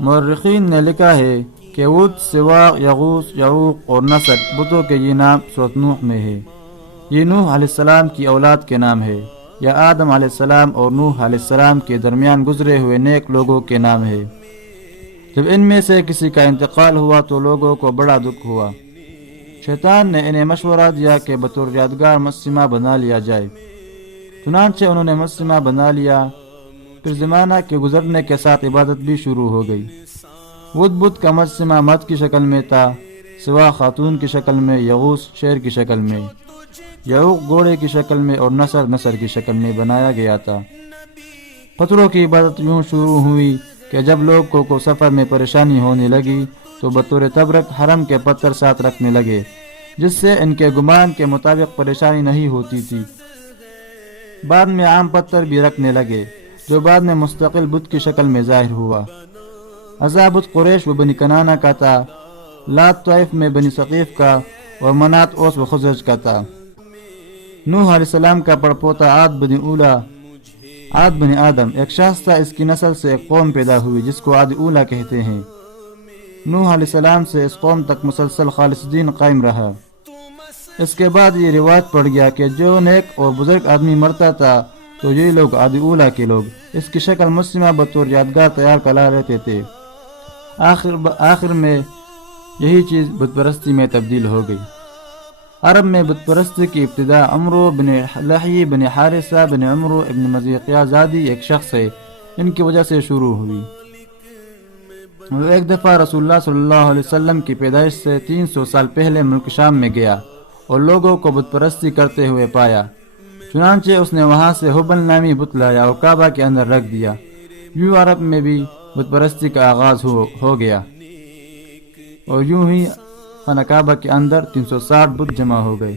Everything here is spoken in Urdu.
مورخین نے لکھا ہے کہ ود، سواع، یغوث، یعوق اور نصر بتوں کے یہ نام سورۃ نوح میں ہے۔ یہ نوح علیہ السلام کی اولاد کے نام ہے، یا آدم علیہ السلام اور نوح علیہ السلام کے درمیان گزرے ہوئے نیک لوگوں کے نام ہے۔ جب ان میں سے کسی کا انتقال ہوا تو لوگوں کو بڑا دکھ ہوا۔ شیطان نے انہیں مشورہ دیا کہ بطور یادگار مجسمہ بنا لیا جائے۔ چنانچہ انہوں نے مجسمہ بنا لیا۔ پھر زمانہ کے گزرنے کے ساتھ عبادت بھی شروع ہو گئی۔ ود بت کا مجسمہ مرد کی شکل میں تھا، سواع خاتون کی شکل میں، یغوث شیر کی شکل میں، یعوق گھوڑے کی شکل میں اور نصر کی شکل میں بنایا گیا تھا۔ پتھروں کی عبادت یوں شروع ہوئی کہ جب لوگوں کو سفر میں پریشانی ہونے لگی تو بطور تبرک حرم کے پتھر ساتھ رکھنے لگے، جس سے ان کے گمان کے مطابق پریشانی نہیں ہوتی تھی۔ بعد میں عام پتھر بھی رکھنے لگے، جو بعد میں مستقل بت کی شکل میں ظاہر ہوا۔ عزا بت قریش و بنی کنانہ کا تھا، لات طائف میں بنی ثقیف کا اور منات اوس و خزرج کا تھا۔ نوح علیہ السلام کا پڑپوتا عاد بن آدم ایک شخص تھا، اس کی نسل سے ایک قوم پیدا ہوئی جس کو عاد اولا کہتے ہیں۔ نوح علیہ السلام سے اس قوم تک مسلسل خالص دین قائم رہا۔ اس کے بعد یہ رواج پڑ گیا کہ جو نیک اور بزرگ آدمی مرتا تھا تو یہ لوگ عاد اولا کے لوگ اس کی شکل مجسمہ بطور یادگار تیار کرا لیتے تھے۔ آخر میں یہی چیز بت پرستی میں تبدیل ہو گئی۔ عرب میں بت پرستی کی ابتدا عمرو بن لحی بن حارثہ بن عمرو ابن مزیقیہ زادی ایک شخص ہے، ان کی وجہ سے شروع ہوئی۔ وہ ایک دفعہ رسول اللہ صلی اللہ علیہ وسلم کی پیدائش سے 300 سال پہلے ملک شام میں گیا اور لوگوں کو بت پرستی کرتے ہوئے پایا۔ چنانچہ اس نے وہاں سے حبل نامی بت لایا اور کعبہ کے اندر رکھ دیا۔ یوں عرب میں بھی بت پرستی کا آغاز ہو گیا اور یوں ہی خانہ کعبہ کے اندر 360 بت جمع ہو گئے۔